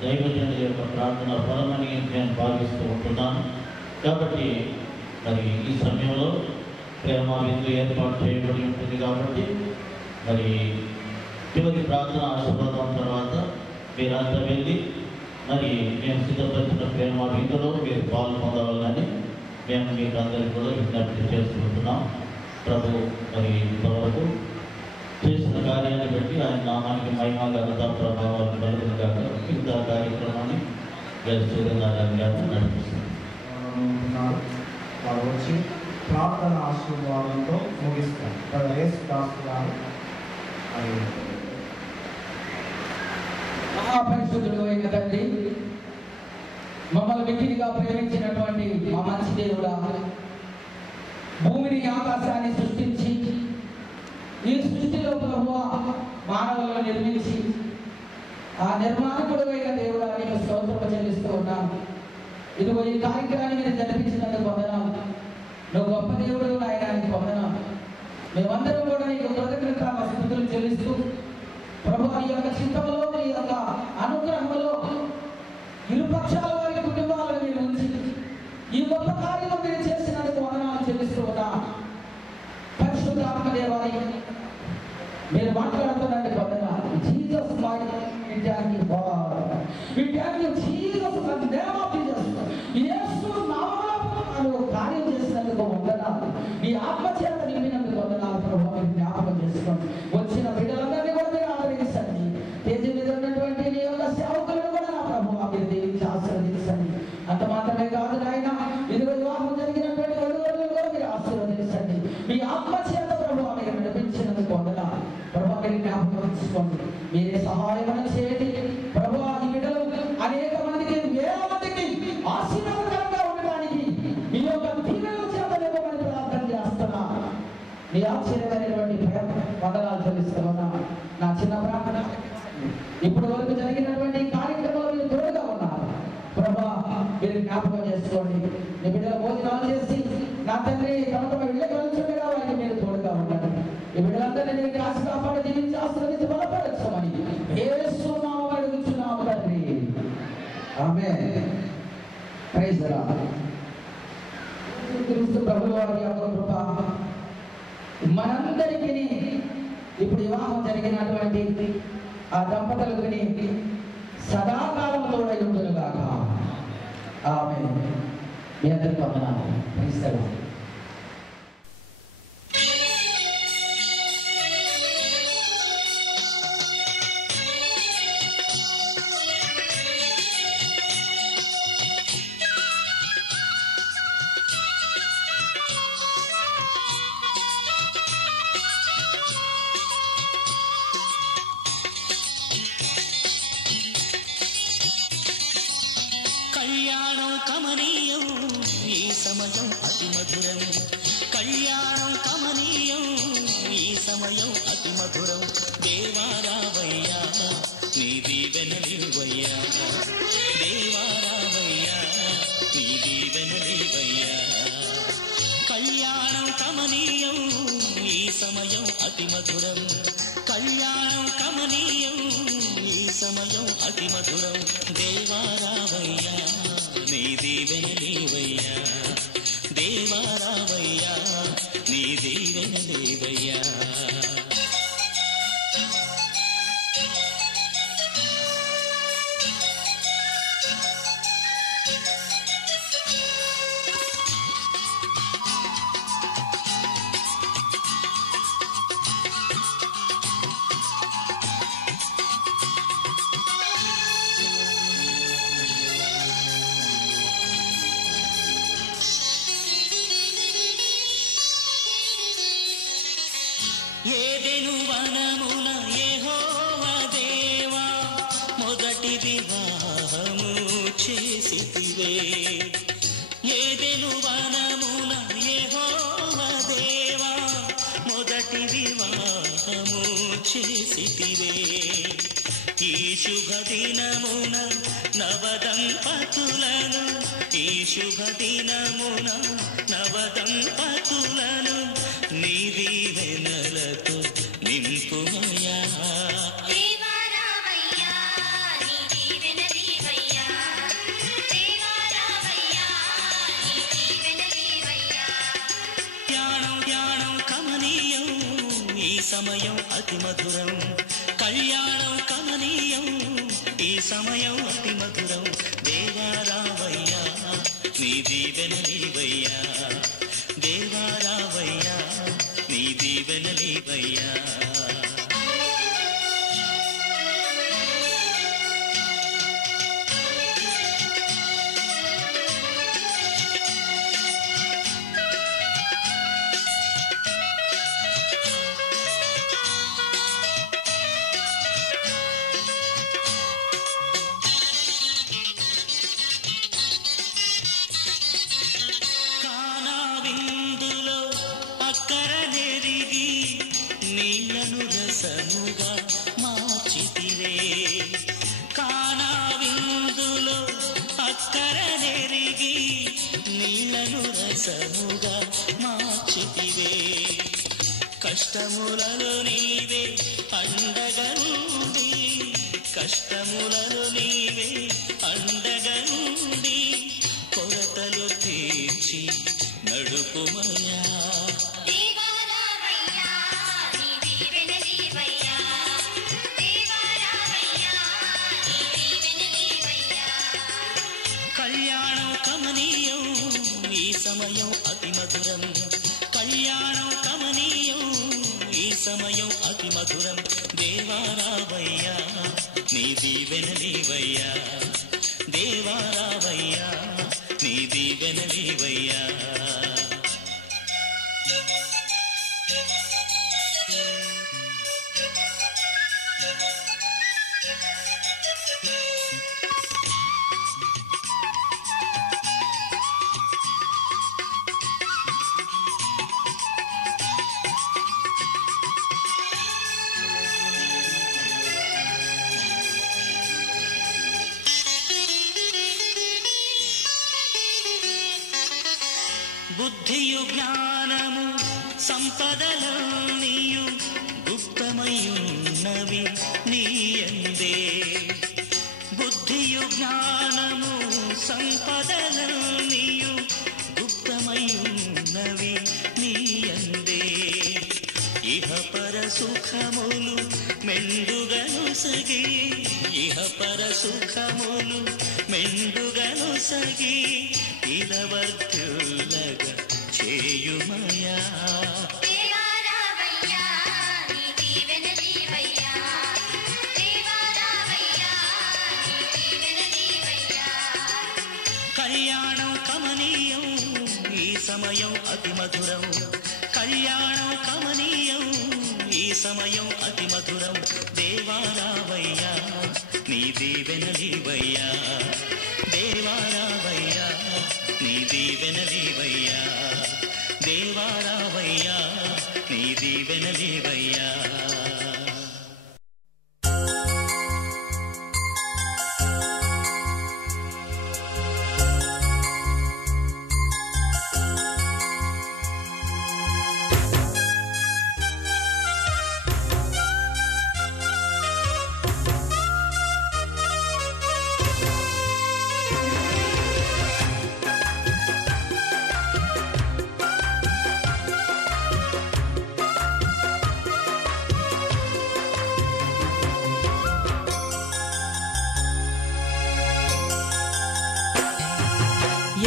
దైవజనుల యొక్క ప్రార్థన ఫలమని నేను భావిస్తూ ఉంటున్నాను. కాబట్టి మరి ఈ సమయంలో ప్రేమ విందు ఏర్పాటు చేయబడి ఉంటుంది. కాబట్టి మరి చివరి ప్రార్థన ఆశీర్వాదం తర్వాత మీరంతా వెళ్ళి మరి మేము సిద్ధపరిచిన ప్రేమ విందులో మీరు పాల్పొందవాలని మేము మీకు అందరికీ కూడా విజ్ఞప్తి చేసుకుంటున్నాం. ప్రభు మరి ఇంతవరకు చేసిన కార్యాన్ని బట్టి ఆయన నామానికి మహిమ ఘనత ప్రభావాలు కలుగునుగాక. మిగతా కార్యక్రమాన్ని సూర్యనారాయణ గారు నడిపిస్తున్నారు. వారు వచ్చి ప్రార్థన ఆశీర్వాదంతో ముగిస్తారు. మహాపరిశుద్ధుడు అయిన తండ్రి, మమ్మల్ని మిక్కిలిగా ప్రేమించినటువంటి మా మంచి దేవుడా, భూమిని ఆకాశాన్ని సృష్టించి ఈ సృష్టిలో ప్రభువా మానవులను నిర్మించి ఆ నిర్మాణకుడు అయిన దేవుడా నీకు స్తోత్రం చెల్లిస్తూ ఉన్నాను. ఇదిగో ఈ కార్యక్రమాన్ని మీరు జరిపించినందుకు వందనాలు. నువ్వు గొప్ప దేవుడు నాయనానికి వందనాలు. మేమందరం కూడా నీకు కృతజ్ఞత స్తుతులు చెల్లిస్తూ ప్రభువా ఈ యొక్క చిత్తంలో ఈ యొక్క అనుగ్రహంలో ఇరుపక్షాల వారి కుటుంబాలను మీరు ఉంచి ఈ గొప్ప కార్యము మీరు చేసినందుకు వందనాలు చెల్లిస్తూ ఉన్నాను. పరిశుద్ధాత్మ దేవాలయ మీరు మాట్లాడుతున్నట్టు వందనాలు. జీసస్ యేసు నామములో కార్యం చేసినందుకు వందనాలు. మీ ఆత్మచేత నింపినందుకు వందనాలు ప్రభువా. మీరు జ్ఞాపకం చేసుకోండి. వచ్చిన బిడ్డలందరినీ కూడా మీరు ఆదరించండి. తేజీ మీద ఉన్నటువంటి నీ యొక్క సేవకులను కూడా నా ప్రభువా మీరు దీవించి ఆశీర్వదించండి. అంత మాత్రమే కాదు నాయన, ఇదిగో వివాహం జరిగినటువంటి వధువులను కూడా మీరు ఆశీర్వదించండి. మీ ఆత్మచేత ప్రభువా మీరు నడిపించినందుకు వందనాలు ప్రభువా. మీరు జ్ఞాపకం చేసుకోండి. మీరే సహాయం చేయండి ప్రభువా. ఈ బిడ్డలు అనేక మందికి వేల మందికి ఆశీర్వాదకరంగా ఉండడానికి మీ యొక్క దీవెనల చేత నింపమని ప్రార్థన చేస్తున్నా. మీ ఆశ్చర్యమైనటువంటి వందనాలు చెల్లిస్తున్నా. నా చిన్న ప్రార్థన, ఇప్పుడు వరకు జరిగినటువంటి కార్యక్రమాలు మీరు తోడుగా ఉన్నారు ప్రభువా. మీరు జ్ఞాపకం చేసుకోండి. మీ బిడ్డల భోజనాలు చేసి నా తండ్రి తమ తమ ఇళ్ళకి వెళ్తుండగా వారికి మీరు తోడుగా ఉండండి. ఈ బిడ్డలందరినీ మీరు కాసి కాపాడు దీవించి ఆశీర్వదించి బలపరచమని యేసు నామములో అడుగుచున్నాము తండ్రి. ఆమేన్. Praise the lord. క్రీస్తు ప్రభువు వారి యొక్క కృప మనందరికీ ఇప్పుడు వివాహం జరిగినటువంటి ఆ దంపతులకు సదాకాలం తోడై ఉండునుగాక. ఆమేన్. మీ అందరికీ వందనాలు. Praise the lord. సమయం అతి మధురం, కళ్యాణం కమనీయం, ఈ సమయం అతి మధురం. దేవారావయ్యా నీ దీవెనలివయ్యా, దేవారావయ్యా నీ దీవెనలివయ్యా. కళ్యాణం కమనీయం, ఈ సమయం అతి మధురం, కళ్యాణం కమనీయం, ఈ సమయం అతి మధురం. దేవారావయ్యా నీ దీవెనలివయ్యా, దేవారావయ్యా నీ దీవెనలివయ్యా. ఏదెను వనమున యెహోవా దేవా మొదటి వివాహము చేసితివే. ఏదెను వనమున యెహోవా దేవా మొదటి వివాహము చేసితివే. ఈ శుభ దినమున నవదంపతులను, ఈ శుభ దినమున నవదంపతులను నీ దీవెనలతో నింపుమయ్యా. దేవారావయ్యా నీ దీవెనలివయ్యా, సమయం అతి మధురం, కళ్యాణం కమనీయం, ఈ సమయం అతి మధురం. దేవా రావయ్యా నీ దీవెనలీవయ్యా, దేవా రావయ్యా నీ దీవెనలీవయ్యా. కష్టములలో నీవే అండగనుండి, కష్టములలో నీవే అండగనుండి, కొరతలు తీర్చి నడుపుమయ్యా. కళ్యాణం కమనీయం, ఈ సమయం అతి మధురం, కళ్యాణం కమనీయం, ఈ సమయం అతి మధురం. దేవా రావయ్యా నీ దీవెనలీవయ్యా, దేవా రావయ్యా నీ దీవెనలీవయ్యా. బుద్ధియు జ్ఞానము సంపదలన్నీయు గుప్తమయున్నవి నీయందే, బుద్ధియు జ్ఞానము సంపదలన్నీయు గుప్తమయున్నవి నీయందే. ఇహ పర సుఖములు మెండుగను సగి, ఇహ పర సుఖములు మెండుగను సగి, ఇలవర్తులగా చేయుమయా. కళ్యాణం కమనీయం, ఈ సమయం అతి మధురం, కళ్యాణం కమనీయం, ఈ సమయం అతి మధురం. దేవా రావయ్యా నీ దీవెనలీవయ్యా, దేవా రావయ్యా నీ దీవెనలీవయ్యా, దేవా రావయ్యా నీ దీవెనలీవయ్యా.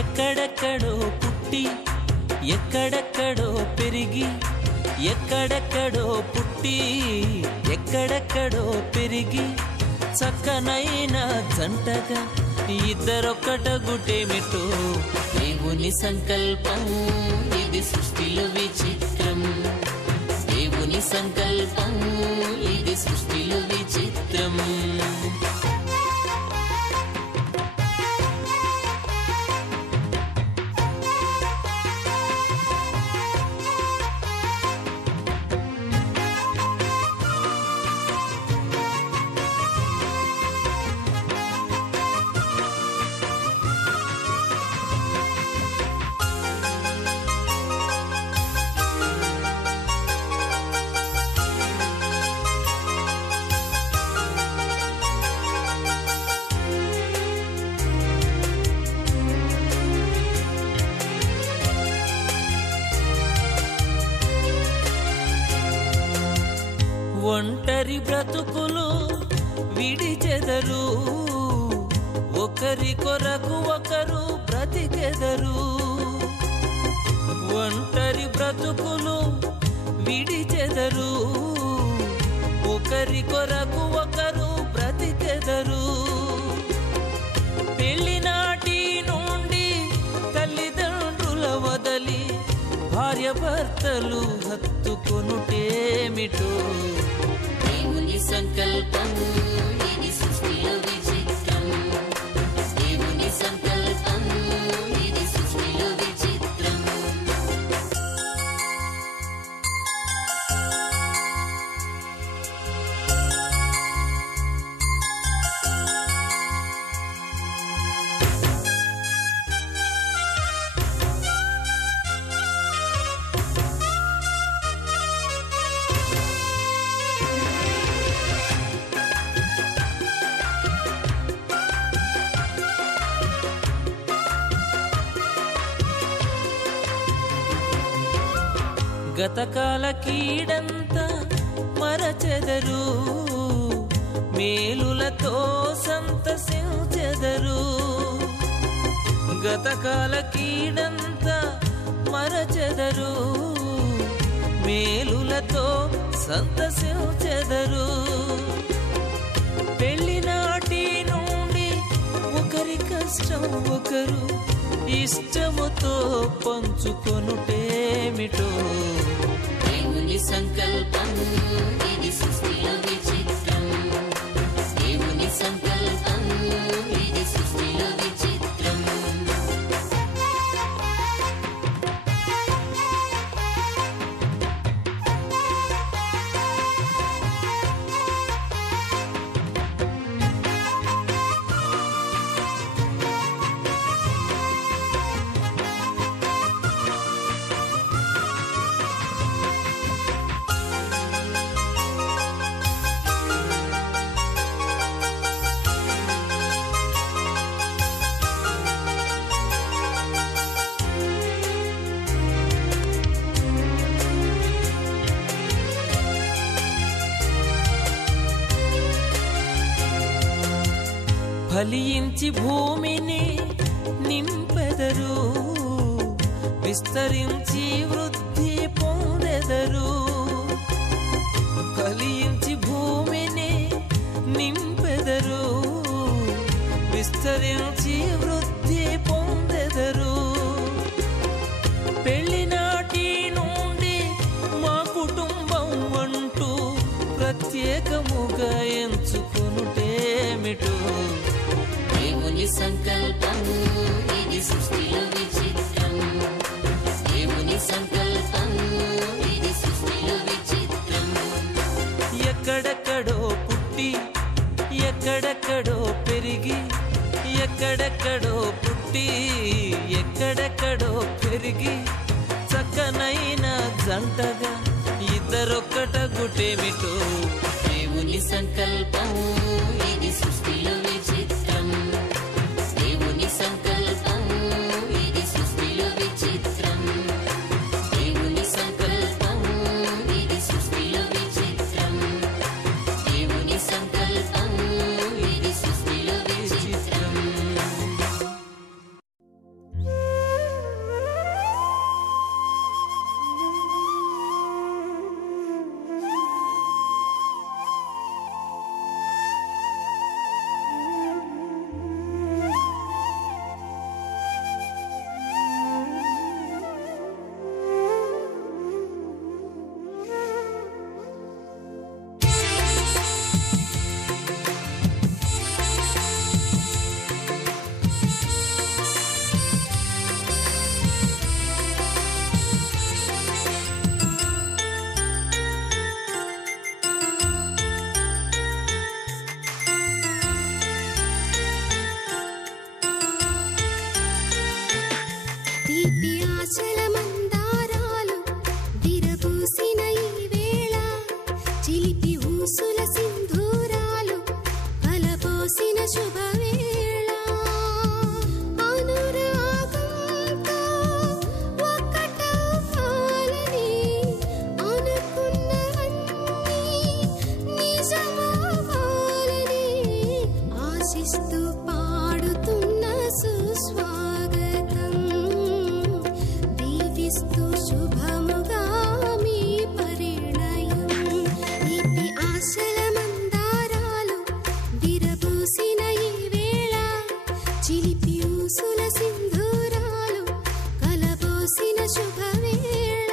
ఎక్కడెక్కడో పుట్టి ఎక్కడెక్కడో పెరిగి, ఎక్కడెక్కడో పుట్టి ఎక్కడెక్కడో పెరిగి, చక్కనైన జంటగా ఇద్దరొక్కటగుటేమిటో దేవుని సంకల్పం. ఇది సృష్టిలో విచిత్రం, దేవుని సంకల్పం, ఇది సృష్టిలో విచిత్రం. ఒంటరి బ్రతుకులు విడిచెదరు, ఒకరి కొరకు ఒకరు బ్రతికెదరు. ఒంటరి బ్రతుకులు విడిచెదరు, ఒకరి కొరకు ఒకరు బ్రతికెదరు. పెళ్లినాటి నుండి తల్లిదండ్రుల వదలి భార్య భర్తలు హత్తుకొనుటేమిటో. దేవుని సంకల్పం ఇది సృష్టిలో విచిత్రం, దేవుని సంకల్పం ఇది సృష్టిలో విచిత్రం. గతకాల కీడంతా మరచెదరు, మేలులతో సంతసించెదరు. గతకాల కీడంతా మరచెదరు, మేలులతో సంతసించెదరు. పెళ్లినాటి నుండి ఒకరి కష్టం ఒకరు ఇష్టముతో పంచుకొనుటేమిటో. దేవుని సంకల్పం ఇది సృష్టిలో విచిత్రం, దేవుని సంకల్పం ఇది సృష్టిలో విచిత్రం. ఫలించి భూమిని నింపెదరు, విస్తరించి వృద్ధి పొందెదరు. ఫలించి భూమిని నింపెదరు, విస్తరించి వృద్ధి పొందెదరు. పెళ్లినాటి నుండి మా కుటుంబం అంటూ ప్రత్యేకముగా ఎంచుకొనుటేమిటో. దేవుని సంకల్పం ఇది సృష్టిలో విచిత్రం, దేవుని సంకల్పం ఇది సృష్టిలో విచిత్రం. ఎక్కడెక్కడో పుట్టి ఎక్కడెక్కడో పెరిగి, ఎక్కడెక్కడో పుట్టి ఎక్కడెక్కడో పెరిగి, చక్కనైన జంటగా ఇద్దరొక్కటగుటేమిటో. దేవుని సంకల్పం ఇది సృష్టిలో విచిత్రం, దేవుని సంకల్పం ఇది సృష్టిలో విచిత్రం, దేవుని సంకల్పం ఇది సృష్టిలో విచిత్రం, దేవుని సంకల్పం ఇది సృష్టిలో విచిత్రం. ఆశిస్తూ పాడుతున్న సుస్వాగతం దీవిస్తూ శుభముగా మీ పరిణయం ఇవి ఆశల మందారాలు విరబూసిన ఈ వేళ చిలిపి ఊసుల సింధూరాలు కలబోసిన శుభవేళ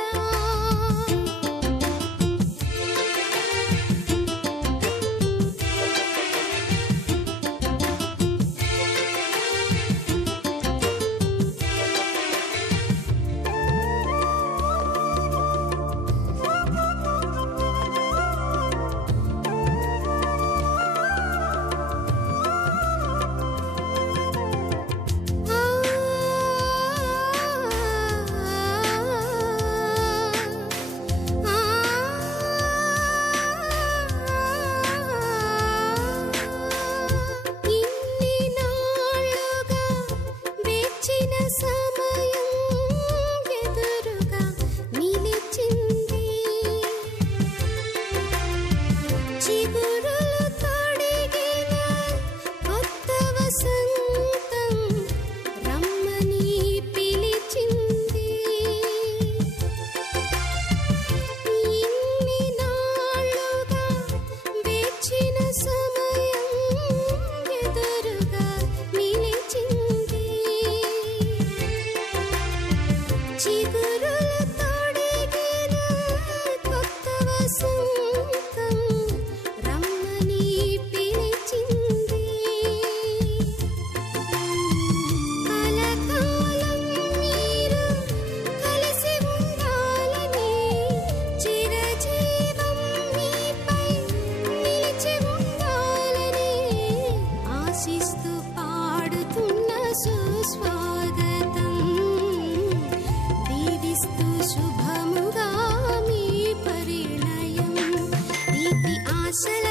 సుస్వాగతం దీవిస్తూ శుభముగా మీ పరిణయం ఇవి ఆశల